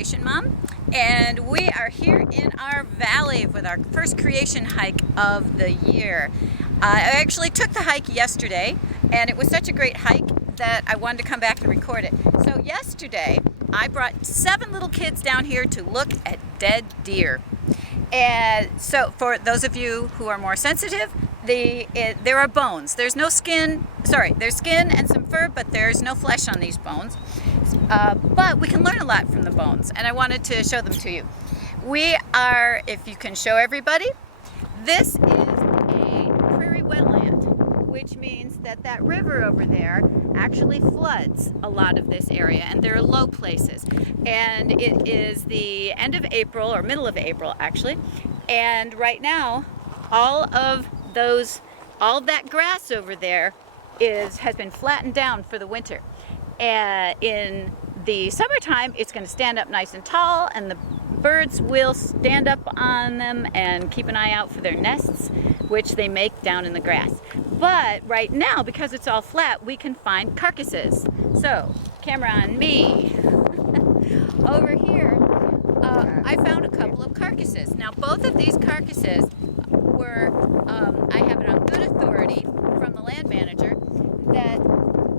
Creation Mom, and we are here in our valley with our first creation hike of the year. I actually took the hike yesterday, and it was such a great hike that I wanted to come back and record it. So yesterday I brought 7 little kids down here to look at dead deer. And so for those of you who are more sensitive, there are bones. There's no skin, there's skin and some fur, but there's no flesh on these bones. But we can learn a lot from the bones, and I wanted to show them to you. We are, if you can show everybody, this is a prairie wetland, which means that that river over there actually floods a lot of this area, and there are low places. And it is the end of April, or middle of April actually, and right now all that grass over there has been flattened down for the winter. In the summertime, it's going to stand up nice and tall, and the birds will stand up on them and keep an eye out for their nests, which they make down in the grass. But right now, because it's all flat, we can find carcasses. So, camera on me. Over here, I found a couple of carcasses. Now, both of these carcasses were, I have it on good authority from the land manager, that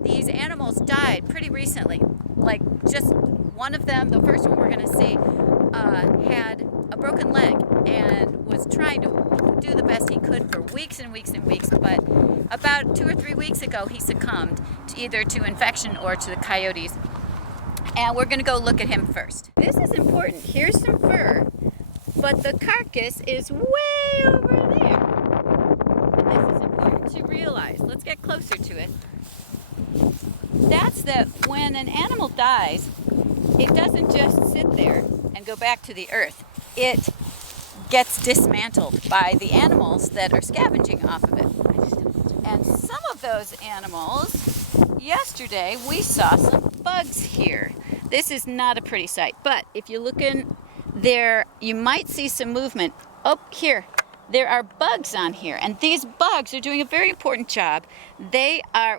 these animals died pretty recently. Like, just one of them, the first one we're going to see, had a broken leg and was trying to do the best he could for weeks and weeks and weeks, but about 2 or 3 weeks ago he succumbed either to infection or to the coyotes, and we're going to go look at him first. This is important. Here's some fur, but the carcass is way over there. And this is important to realize. Let's get closer to it. That's that when an animal dies, it doesn't just sit there and go back to the earth. It gets dismantled by the animals that are scavenging off of it. And some of those animals, yesterday we saw some bugs here. This is not a pretty sight, but if you look in there, you might see some movement. Oh, here. There are bugs on here, and these bugs are doing a very important job.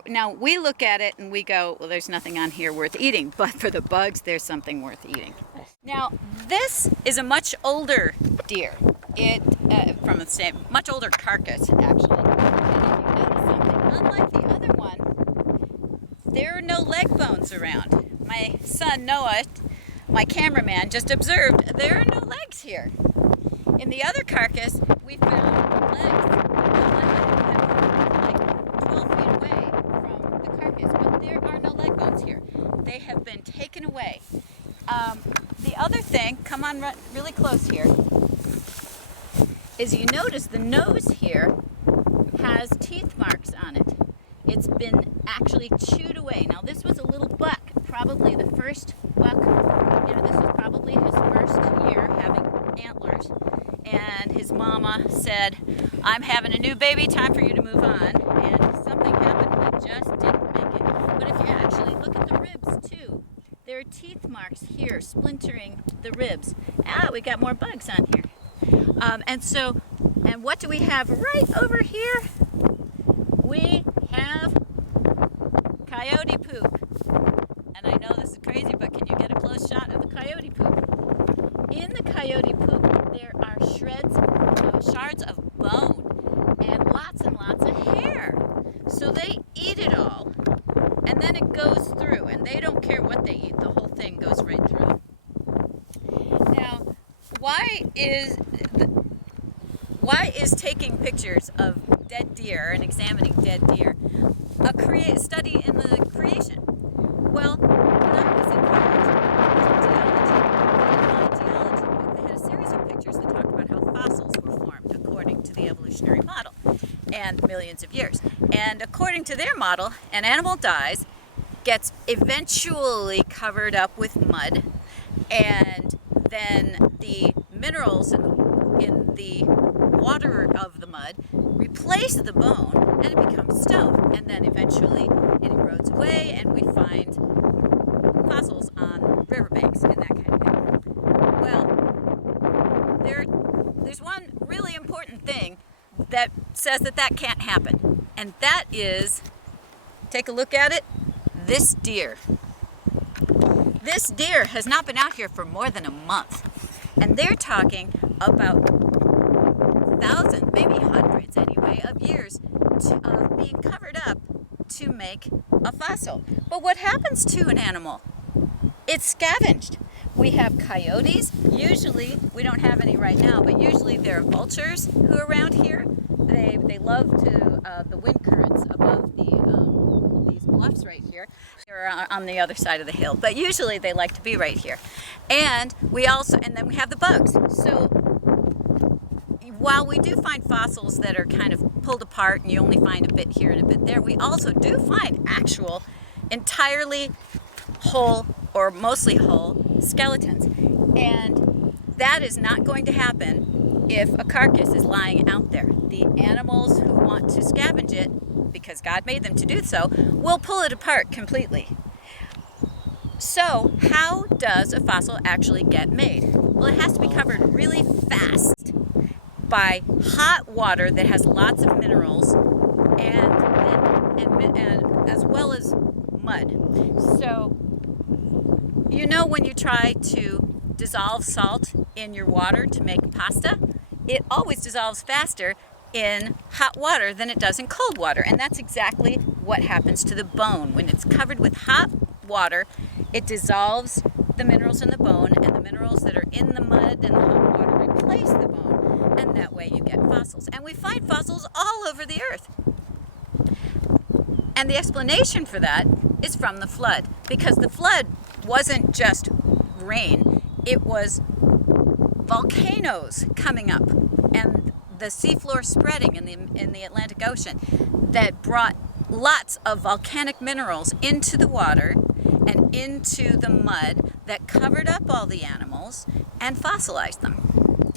Now we look at it and we go, well, there's nothing on here worth eating, but for the bugs, there's something worth eating. Now, this is a much older deer. From the same, much older carcass, actually. And if you notice something, unlike the other one, there are no leg bones around. My son Noah, my cameraman, just observed there are no legs here. In the other carcass, we found legs like 12 feet away from the carcass, but there are no leg bones here. They have been taken away. The other thing, come on really close here, is you notice the nose here has teeth marks on it. It's been actually chewed away. Now this was a little buck, probably the first buck. This was probably his first year having antlers. And his mama said, I'm having a new baby, time for you to move on. And something happened, he just didn't make it. But if you actually look at the ribs too, there are teeth marks here splintering the ribs. We got more bugs on here. And what do we have right over here? We have coyote poop. And I know this is crazy, but can you get a close shot of the coyote poop? In the coyote poop, there are shards of bone, and lots of hair. So they eat it all, and then it goes through, and they don't care what they eat. The whole thing goes right through. Now, why is taking pictures of dead deer and examining dead deer a study in the creation? Well, when I was in college, geology, they had a series of pictures that talked about how fossils were formed according to the evolutionary model, and millions of years. And according to their model, an animal dies, gets eventually covered up with mud, and then the minerals in the water of the mud replace the bone, and it becomes stone. And then eventually it erodes away, and we find fossils on riverbanks and that kind of thing. Well, there's one really important thing that says that can't happen, and that is, take a look at it, this deer. This deer has not been out here for more than a month, and they're talking about thousands, maybe hundreds anyway, of years of being covered up to make a fossil. But what happens to an animal? It's scavenged. We have coyotes. Usually, we don't have any right now, but usually there are vultures who are around here. They love the wind currents above these bluffs right here. They're on the other side of the hill, but usually they like to be right here. And then we have the bugs. So while we do find fossils that are kind of pulled apart and you only find a bit here and a bit there, we also do find actual entirely whole or mostly whole skeletons. And that is not going to happen if a carcass is lying out there. The animals who want to scavenge it, because God made them to do so, will pull it apart completely. So how does a fossil actually get made? Well, it has to be covered really fast by hot water that has lots of minerals and as well as mud. So you know when you try to dissolve salt in your water to make pasta, it always dissolves faster in hot water than it does in cold water. And that's exactly what happens to the bone. When it's covered with hot water, it dissolves the minerals in the bone, and the minerals that are in the mud and the hot water replace the bone. And that way you get fossils. And we find fossils all over the earth. And the explanation for that is from the flood, because the flood wasn't just rain, it was volcanoes coming up and the seafloor spreading in the Atlantic Ocean that brought lots of volcanic minerals into the water and into the mud that covered up all the animals and fossilized them.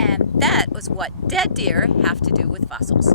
And that was what dead deer have to do with fossils.